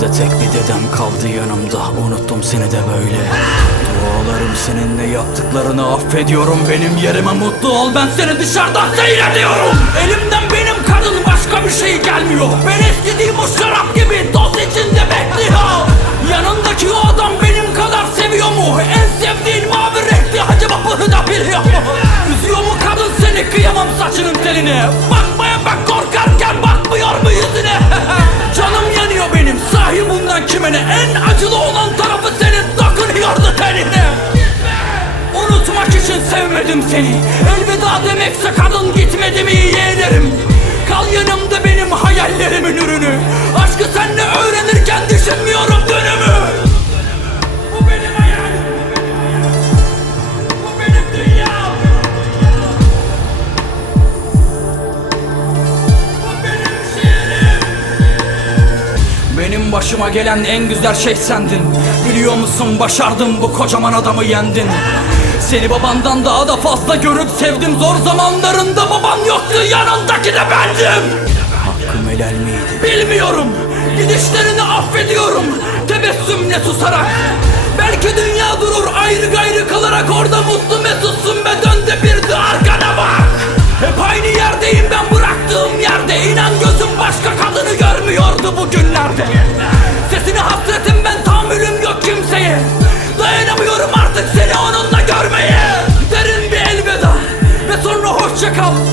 evde. Tek bir dedem kaldı yanımda. Unuttum seni de böyle. Dualarım seninle yaptıklarını affediyorum. Benim yerime mutlu ol. Ben seni dışarıdan seyrediyorum. Elimden benim kadın başka bir şey gelmiyor. Ben eskediğim o şarap gibi toz içinde bekliyor. Yanındaki o adam benim kadar seviyor mu? En sevdiğin mavi renkli hacı bunu da biliyor mu? Üzüyor mu kadın seni? Kıyamam saçının teline. Bak ne? En acılı olan tarafı senin dokunuyordu tenine Unutmak için sevmedim seni Elveda demekse kadın gitmedi mi yeğlerim başıma gelen en güzel şey sendin. Biliyor musun başardım bu kocaman adamı yendin. Seni babandan daha da fazla görüp sevdim. Zor zamanlarında baban yoktu yanındaki de bendim. Hakkım helal miydi? Bilmiyorum Gidişlerini affediyorum. Tebessümle susarak Belki dünya durur ayrı gayrı kalarak Orada mutlu mesutsun Sesine hasretim ben tahammülüm yok kimseye. Dayanamıyorum artık seni onunla görmeye. Derin bir elveda ve sonra hoşça kal.